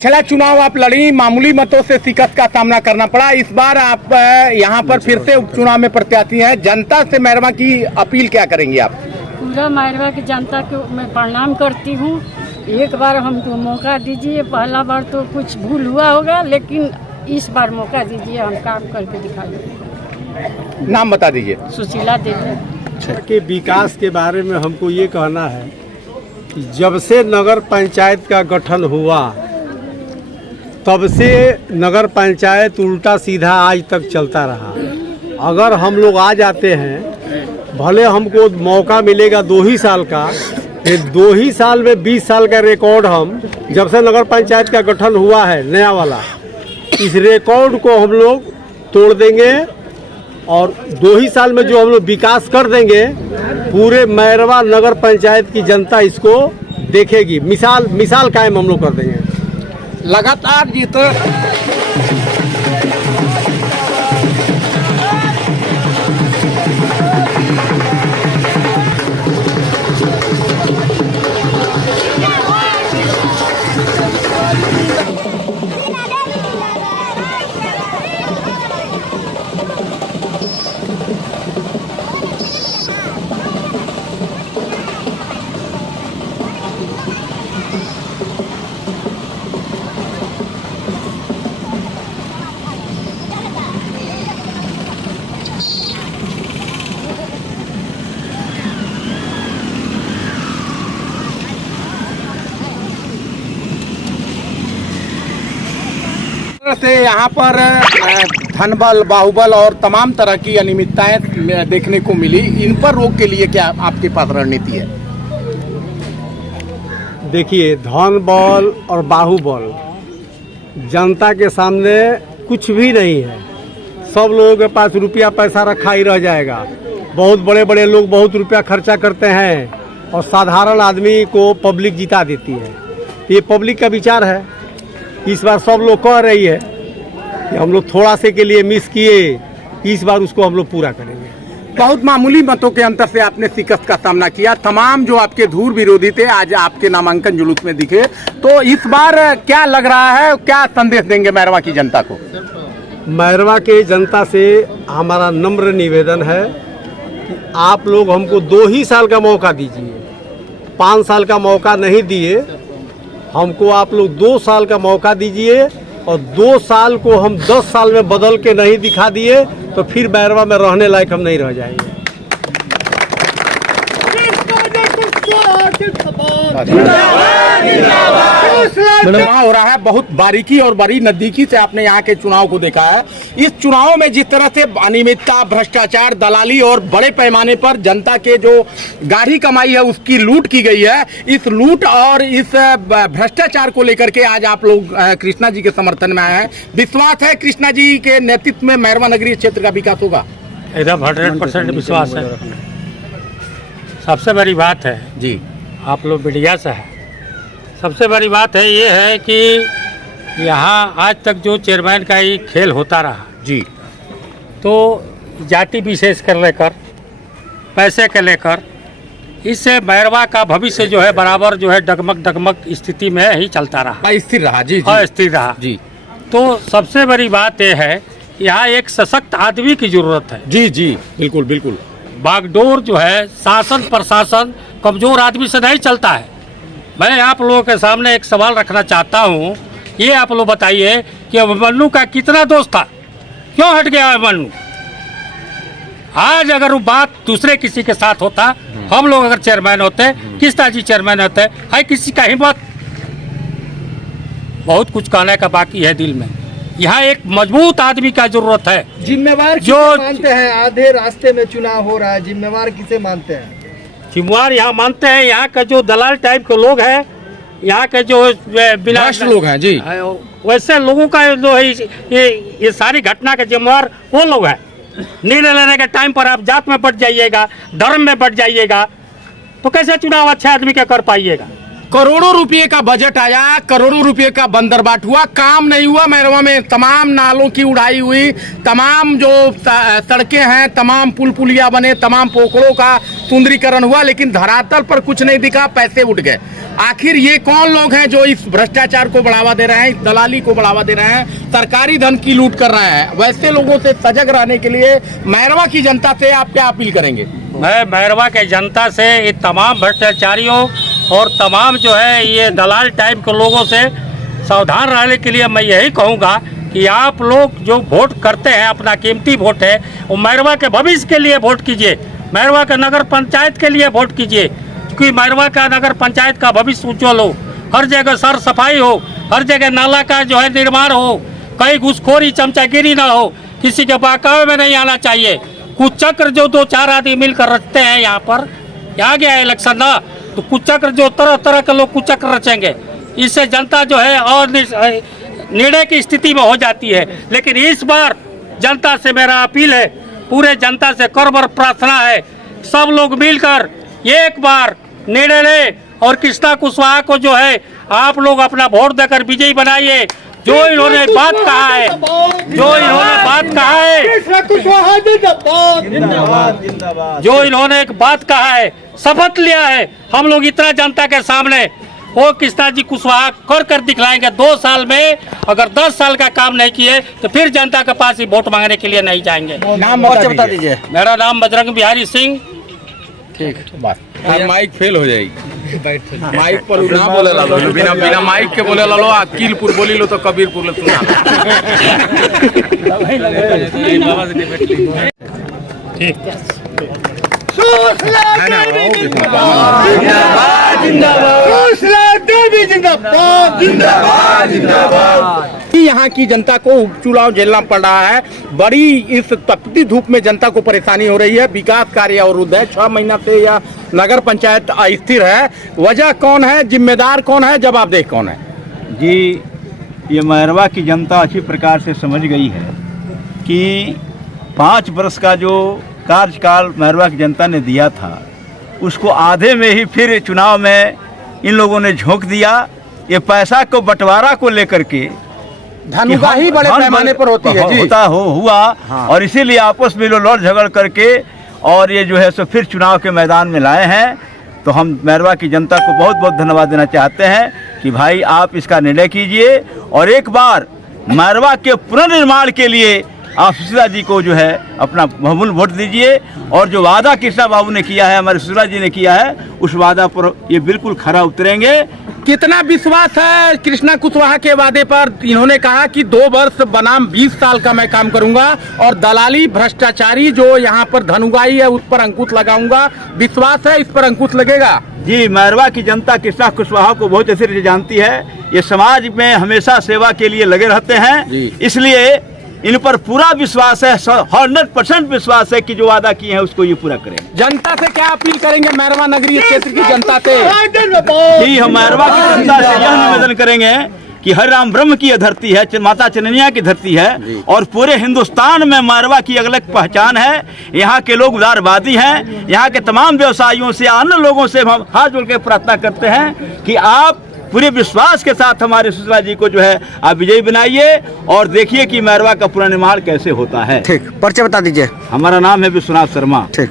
पिछला चुनाव आप लड़ी, मामूली मतों से शिकस्त का सामना करना पड़ा। इस बार आप यहाँ पर फिर से उपचुनाव में प्रत्याशी हैं। जनता से मैरवा की अपील क्या करेंगी आप? पूरा मैरवा की जनता को मैं प्रणाम करती हूँ। एक बार हमको मौका दीजिए। पहला बार तो कुछ भूल हुआ होगा, लेकिन इस बार मौका दीजिए, हम काम करके दिखाएंगे। नाम बता दीजिए। सुशीला देवी। के विकास के बारे में हमको ये कहना है कि जब से नगर पंचायत का गठन हुआ तब से नगर पंचायत उल्टा सीधा आज तक चलता रहा। अगर हम लोग आ जाते हैं, भले हमको मौका मिलेगा 2 ही साल का, फिर 2 ही साल में 20 साल का रिकॉर्ड हम जब से नगर पंचायत का गठन हुआ है नया वाला, इस रिकॉर्ड को हम लोग तोड़ देंगे और 2 ही साल में जो हम लोग विकास कर देंगे, पूरे मैरवा नगर पंचायत की जनता इसको देखेगी। मिसाल कायम हम लोग कर देंगे। लगातार जीत से यहाँ पर धनबल, बाहुबल और तमाम तरह की अनियमितताएं देखने को मिली। इन पर रोक के लिए क्या आपके पास रणनीति है? देखिए, धन बल और बाहुबल जनता के सामने कुछ भी नहीं है। सब लोगों के पास रुपया पैसा रखा ही रह जाएगा। बहुत बड़े बड़े लोग बहुत रुपया खर्चा करते हैं और साधारण आदमी को पब्लिक जिता देती है। ये पब्लिक का विचार है। इस बार सब लोग कह रही है कि हम लोग थोड़ा से के लिए मिस किए, इस बार उसको हम लोग पूरा करेंगे। बहुत मामूली मतों के अंतर से आपने शिकस्त का सामना किया। तमाम जो आपके धूर विरोधी थे आज आपके नामांकन जुलूस में दिखे। तो इस बार क्या लग रहा है, क्या संदेश देंगे मैरवा की जनता को? मैरवा के जनता से हमारा नम्र निवेदन है कि आप लोग हमको 2 ही साल का मौका दीजिए। 5 साल का मौका नहीं दिए, हमको आप लोग 2 साल का मौका दीजिए। और 2 साल को हम 10 साल में बदल के नहीं दिखा दिए तो फिर मैरवा में रहने लायक हम नहीं रह जाएंगे। चुनाव हो रहा है, बहुत बारीकी और बड़ी नजदीकी से आपने यहाँ के चुनाव को देखा है। इस चुनाव में जिस तरह से अनियमितता, भ्रष्टाचार, दलाली और बड़े पैमाने पर जनता के जो गाढ़ी कमाई है उसकी लूट की गई है, इस लूट और इस भ्रष्टाचार को लेकर के आज आप लोग कृष्णा जी के समर्थन में आए हैं। विश्वास है कृष्णा जी के नेतृत्व में मैरवा नगरीय क्षेत्र का विकास होगा? एकदम 100% विश्वास है। सबसे बड़ी बात है जी, आप लोग मीडिया से है, सबसे बड़ी बात है ये है कि यहाँ आज तक जो चेयरमैन का ही खेल होता रहा जी, तो जाति विशेष कर लेकर, पैसे के लेकर, इससे मैरवा का भविष्य जो है बराबर जो है डगमग स्थिति में ही चलता रहा, स्थिर रहा। जी, स्थिर रहा जी। तो सबसे बड़ी बात यह है यहाँ एक सशक्त आदमी की जरूरत है। जी जी, बिल्कुल बिल्कुल। बागडोर जो है शासन प्रशासन कमजोर आदमी से नहीं चलता है। मैं आप लोगों के सामने एक सवाल रखना चाहता हूँ, ये आप लोग बताइए कि अभिमन्यु का कितना दोस्त था, क्यों हट गया अभिमन्यु? आज अगर वो बात दूसरे किसी के साथ होता, हम लोग अगर चेयरमैन होते, कृष्णा जी चेयरमैन होते, है किसी का हिम्मत? बहुत कुछ कहने का बाकी है दिल में। यहाँ एक मजबूत आदमी का जरूरत है। जिम्मेवार जो मानते हैं, आधे रास्ते में चुनाव हो रहा है, जिम्मेवार किसे मानते हैं? जिम्मेवार यहाँ मानते हैं यहाँ का जो दलाल टाइप के लोग हैं, यहाँ के जो बिना लोग हैं जी, वैसे लोगों का जो है ये सारी घटना के जिम्मेवार वो लोग हैं। निर्णय लेने के टाइम पर आप जात में बट जाइएगा, धर्म में बट जाइएगा, तो कैसे चुनाव अच्छे आदमी का कर पाइएगा? करोड़ों रुपए का बजट आया, करोड़ों रुपए का बंदरबाट हुआ, काम नहीं हुआ मैरवा में। तमाम नालों की उड़ाई हुई, तमाम जो सड़कें हैं, तमाम पुल पुलिया बने, तमाम पोखरों का सुंदरीकरण हुआ, लेकिन धरातल पर कुछ नहीं दिखा, पैसे उठ गए। आखिर ये कौन लोग हैं जो इस भ्रष्टाचार को बढ़ावा दे रहे हैं, इस दलाली को बढ़ावा दे रहे हैं, सरकारी धन की लूट कर रहे हैं? वैसे लोगों से सजग रहने के लिए मैरवा की जनता से आप क्या अपील करेंगे? मैं मैरवा के जनता से ये तमाम भ्रष्टाचारियों और तमाम जो है ये दलाल टाइप के लोगों से सावधान रहने के लिए मैं यही कहूँगा कि आप लोग जो वोट करते हैं, अपना कीमती वोट है, वो मैरवा के भविष्य के लिए वोट कीजिए, मैरवा के नगर पंचायत के लिए वोट कीजिए, क्योंकि मैरवा का नगर पंचायत का भविष्य उज्ज्वल हो, हर जगह सर सफाई हो, हर जगह नाला का जो है निर्माण हो, कहीं घुसखोरी चमचागिरी ना हो, किसी के बहकावे में नहीं आना चाहिए। कुचक्र जो 2-4 आदमी मिलकर रचते हैं यहाँ पर, आ गया इलेक्शन ना, तो कुचक्र जो तरह तरह के लोग कुचक्र रचेंगे, इससे जनता जो है और निर्णय की स्थिति में हो जाती है। लेकिन इस बार जनता से मेरा अपील है, पूरे जनता से करबर प्रार्थना है, सब लोग मिलकर एक बार निर्णय लें और कृष्णा कुशवाहा को जो है आप लोग अपना वोट देकर विजयी बनाइए। जो इन्होंने बात कहा है, जो इन्होंने एक बात कहा है, शपथ लिया है, हम लोग इतना जनता के सामने वो कृष्णा जी कुशवाहा कर दिखलाएंगे। 2 साल में अगर 10 साल का काम नहीं किए तो फिर जनता के पास ही वोट मांगने के लिए नहीं जाएंगे। नाम बता दीजिए। मेरा नाम बजरंग बिहारी सिंह। ठीक, बस माइक फेल हो जाएगी। माइक पर ना बोले ला लो, बिना माइक के बोले ला लो, कीलपुर बोली लो तो कबीरपुर लो सुना। यहाँ की जनता को चुनाव झेलना पड़ रहा है, बड़ी इस तपती धूप में जनता को परेशानी हो रही है, विकास कार्य अवरुद्ध है, 6 महीना से यह नगर पंचायत अस्थिर है। वजह कौन है, जिम्मेदार कौन है, जवाबदेह कौन है? जी, ये मैरवा की जनता अच्छी प्रकार से समझ गई है कि 5 वर्ष का जो कार्यकाल मैरवा की जनता ने दिया था, उसको आधे में ही फिर चुनाव में इन लोगों ने झोंक दिया। ये पैसा को बंटवारा को लेकर के धनुगाही बड़े पैमाने पर होती है जी। हुआ हाँ। और इसीलिए आपस में लोग लड़ झगड़ करके और ये जो है सो फिर चुनाव के मैदान में लाए हैं। तो हम मैरवा की जनता को बहुत बहुत धन्यवाद देना चाहते हैं कि भाई आप इसका निर्णय कीजिए और एक बार मैरवा के पुनर्निर्माण के लिए आप सुशीला जी को जो है अपना बहुमूल्य वोट दीजिए और जो वादा कृष्णा बाबू ने किया है, हमारे सुशीला जी ने किया है, उस वादा पर ये बिल्कुल खरा उतरेंगे। कितना विश्वास है कृष्णा कुशवाहा के वादे पर? इन्होंने कहा कि 2 वर्ष बनाम 20 साल का मैं काम करूंगा और दलाली भ्रष्टाचारी जो यहाँ पर धनुगाई है उस पर अंकुश लगाऊंगा। विश्वास है इस पर अंकुश लगेगा? जी, मैरवा की जनता कृष्णा कुशवाहा को बहुत अच्छी तरह जानती है। ये समाज में हमेशा सेवा के लिए लगे रहते हैं, इसलिए इन पर पूरा विश्वास है, 100% विश्वास है कि जो वादा किए हैं उसको ये पूरा करेंगे। जनता से क्या अपील करेंगे, मैरवा नगरीय क्षेत्र की जनता से? जी, हम मैरवा की जनता से यह निवेदन करेंगे कि हरि राम ब्रह्म की धरती है, माता चननिया की धरती है और पूरे हिंदुस्तान में मैरवा की अलग पहचान है। यहाँ के लोग उदारवादी हैं, यहाँ के तमाम व्यवसायियों से, अन्य लोगों से हम हाथ जोड़ के प्रार्थना करते हैं कि आप पूरे विश्वास के साथ हमारे सुशीला जी को जो है आप विजयी बनाइए और देखिए कि मैरवा का पुनर्निर्माण कैसे होता है। ठीक, परिचय बता दीजिए। हमारा नाम है विश्वनाथ शर्मा। ठीक।